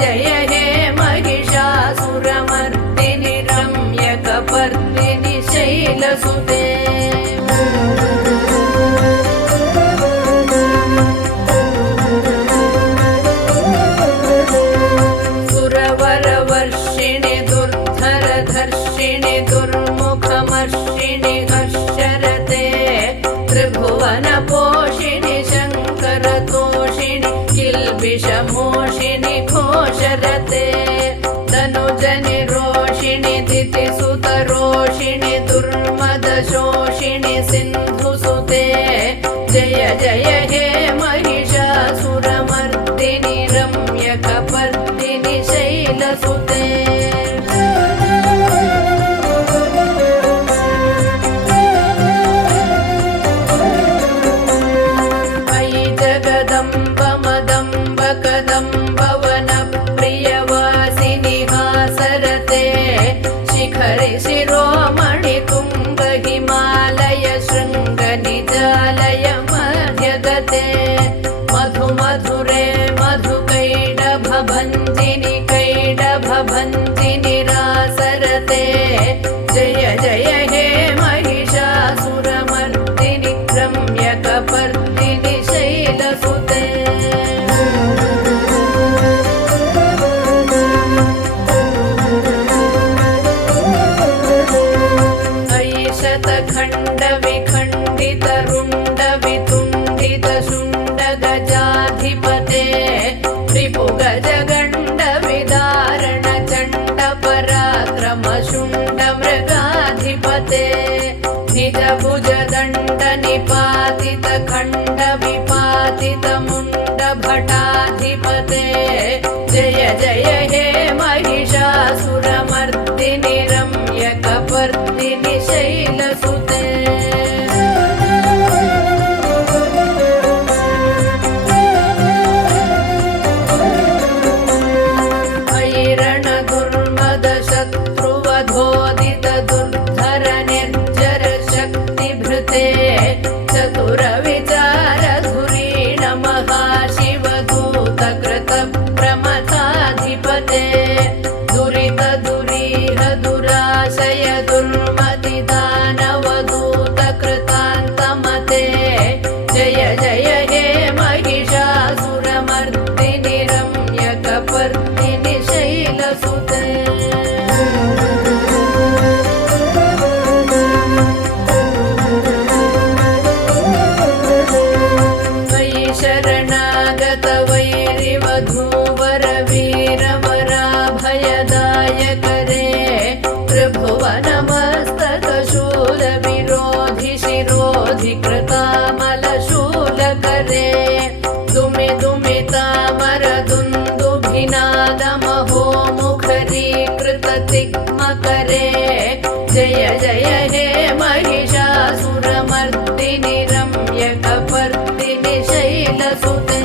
जय हे महिषासुरमर्दिनि रम्यकपर्दिनि शैलसुते सुरवरवर्षिणि दुर्धरधर्षिणि दुर्मुखमर्षिणि हर्षरते त्रिभुवनपोषिणि शङ्करतोषिणि किल्बिषमोषिणि घोषरते तनुजनि रोषिणि दितिसुतरोषिणि दुर्मदशोषिणि सिन्धुसुते जय जय हे महिषासुरमर्दिनि रम्यकपर्दिनि शैलसुते अयि जगदम्ब मदम्ब कदम्ब वनप्रियवासिनि हासरते शिखरि शिरोमणि तुङ्ग हिमालय शृङ्ग निजालय मध्यगते मधु मधुरे मधुकैडभभञ्जिनि कैडभभञ्जिनि रासरते जय जय हे महिषासुरमर्दिनि रम्यकपर्दिनि शैलसुते अयि शतखण्डविखण्डितरुण्डवितुण्डितशुण्डगजाधिपते रिपुगजगण्डविदारणचण्डपराक्रमशुण्डमृगाधिपते निजभुजदण्डनिपातितखण्डविपातितमुण्डभटाधिपते जय जय हे महिषासुरमर्दिनि रम्यकपर्दिनि शैलसुते अयि रणदुर्मदशत्रुवधोदित दुर्धर निर्जर शक्तिभृते चतुरविचारधुरीण महाशिवदूतकृतप्रमथाधिपते दुरित दुरीह दुराशय दुर्मतिदानवदूतकृतान्तमते जय जय हे महिषासुरमर्दिनि रम्यकपर्दिनि शैलसुते अयि शरणागत वैरिवधूवर वीरवराभयदायकरे त्रिभुवनमस्तकशूल विरोधि शिरोधि कृतामलशूलकरे दुमि दुमितामर दुन्दुभिनादमहो मुखरीकृततिग्मकरे जय जय हे महिषासुरमर्दिनि रम्यकपर्दिनि शैलसुते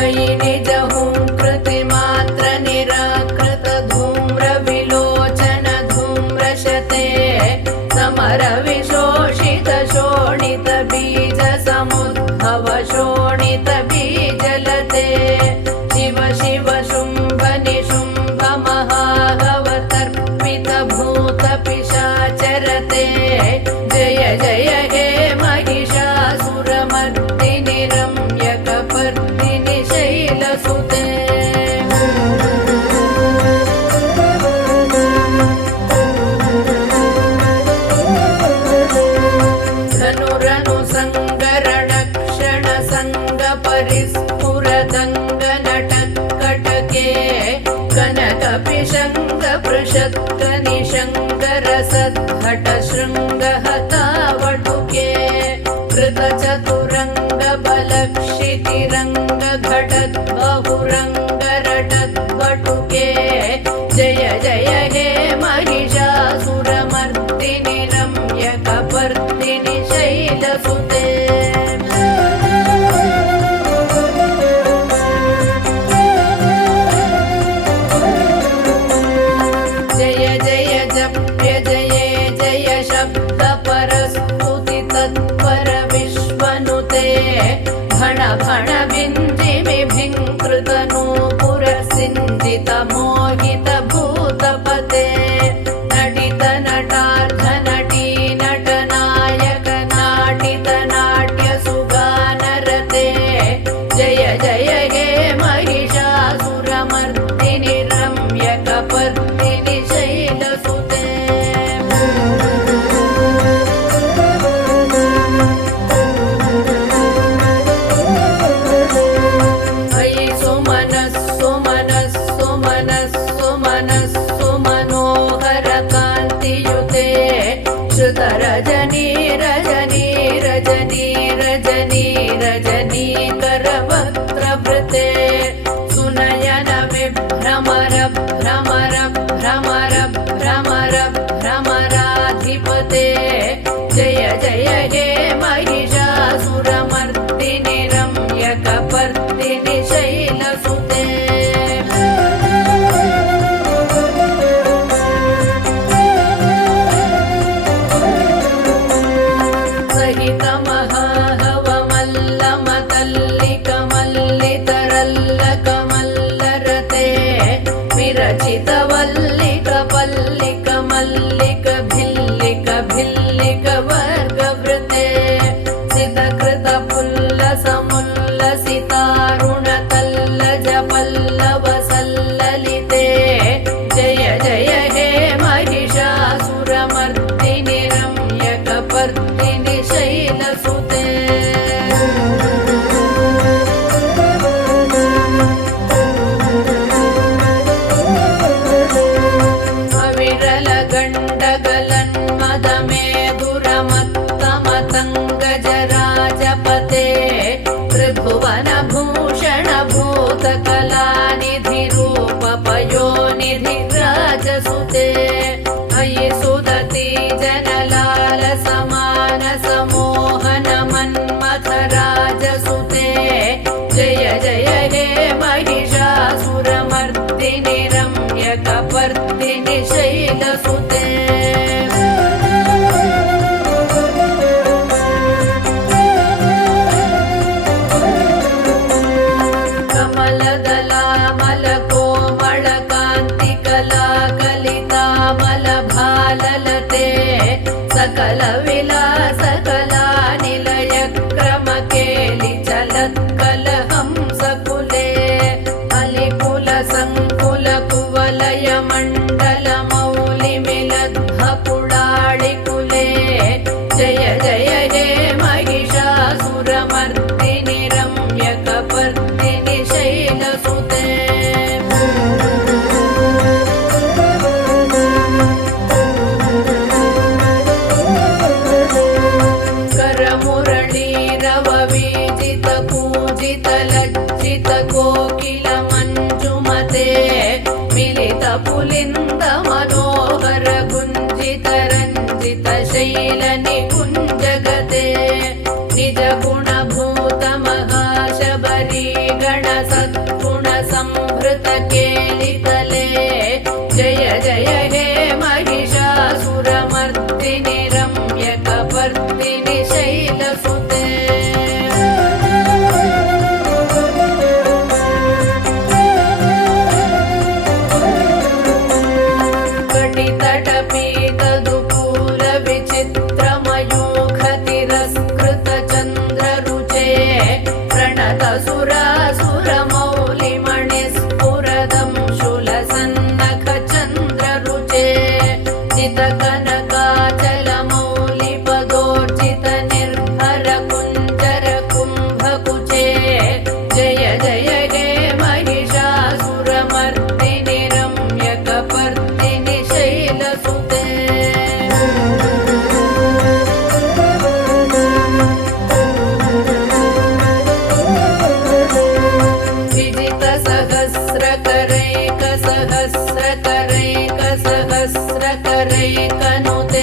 अयि निजहुङ्कृतिमात्र निराकृत धूम्रविलोचन धूम्रशते समरविशोषित शोणित बीज समुद्भव शोणित बीजलते शिव शिव शुम्भ निशुम्भ महाहवतर्पित भूत पिशाचरते जय जय हे महिषासुरमर्दिनि रम्यकपर्दिनि शैलसुते धनुरनु सङ्गरणक्षण सङ्गपरिस्फुरदङ्गनटत्कटके कनकपिशङ्गपृषत्कनिशङ्करसद्घटशृङ्गहतावटुके कृतचतुरङ्गबलक्षितिरङ्गघटद्बहुरङ्गरटद्वटुके जय जय हे महिषासुरमर्दिनि रम्यकपर्दिनि शैलसुते जय जय जप्य जये जय शब्दपरस्तु भणभिञ्जिमिभिङ्कृतनूपुरसिञ्जित मोहित भूतपते नटित नटार्ध नटी नटनायक नाटित नाट्य सुगानरते जय जय हे महिषासुरमर्दिनि रम्यकपर्दिनि शैलसुते रजनी रजनी रजनी रजनी रजनी करवक्त्रवृते सुनयन विभ्रमर भ्रमर भ्रमर भ्रमर भ्रमराधिपते जय जय हे महिषासुरमर्दिनि रम्यकपर्दिनि शैलसुते विरचित वल्लिक पल्लिक मल्लिक भिल्लिक भिल्लिक वर्गवृते सितकृत पुल्लस मुल्लसितारुण तल्लज पल्लव सल्ललिते जय जय हे महिषासुरमर्दिनि रम्यकपर्दिनि शैलसुते गजराजपते त्रिभुवन भूषण भूतकलानिधि रूप पयोनिधि राजसुते अयि सुदति जनलाल समान समोहन मन्मथ राजसुते जय जय हे महिषासुरमर्दिनि रम्यकपर्दिनि शैलसुते सकल विलास कला निलय क्रम केलि चलत्कल हंसकुले अलिकुल संकुल कुवलय मंडल मौलि मिलद्भ पुडाळिकुले जय जय हे महिषासुरमर्दिनि रम्यकपर्दिनि शैलसुते लज्जित कोकिल मंजुमते मिलित पुलिंद मनोहर गुंजित रंजित शैल निकुंजगते निज गुण भूत महाशबरी गण सद्गुण संभृत केलितले जय जय हे महिषासुरमर्दिनि रम्यकपर्दिनि शैलसुते सुरासुरमौलिमणिस्फुरदं शूलसन्नख चन्द्ररुचे जितकनकाचलमौलिपदोर्जित निर्भर कुञ्जर कुम्भकुचे जय जय हे महिषासुरमर्दिनि रम्यकपर्दिनि शैलसुते सहस्रकरैकनुते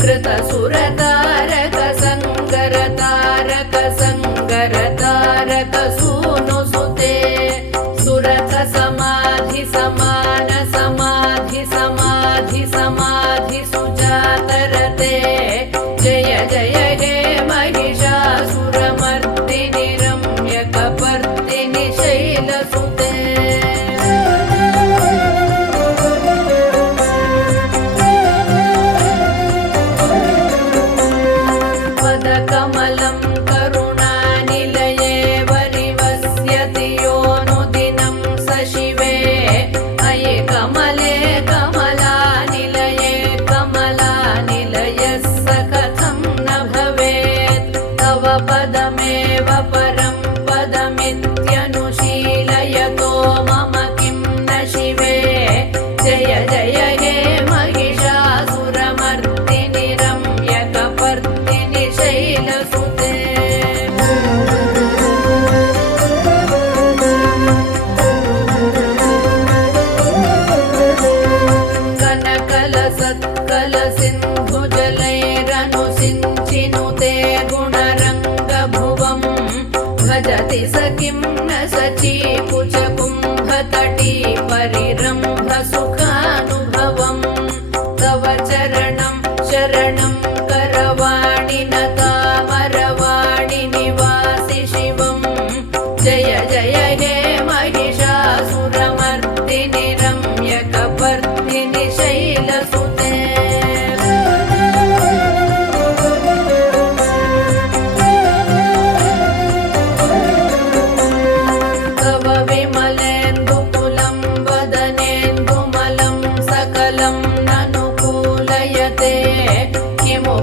कृत सुरतारक संगर तारक संगर तारक सूनुसुते सुरथ समाधि समान समाधि समाधि समाधि सुजातरते जय जय हे महिषासुरमर्दिनि रम्य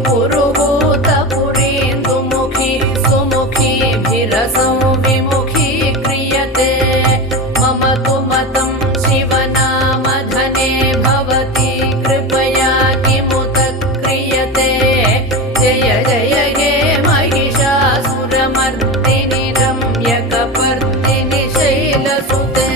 पुरुहूतपुरीन्दुमुखी सुमुखीभिरसं विमुखी क्रियते मम तु मतं शिवनामधने भवती कृपया किमुत क्रियते जय जय हे महिषासुरमर्दिनि रम्यकपर्दिनि शैलसुते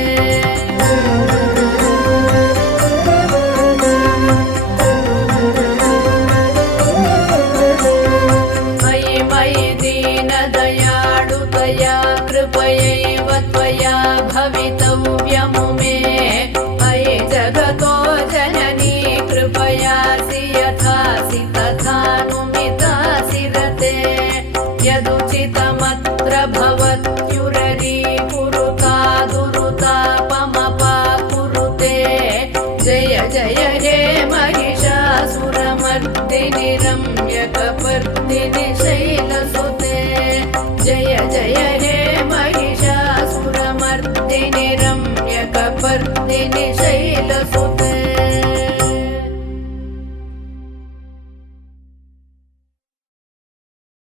दीनदयाळुतया कृपयैव त्वया भविता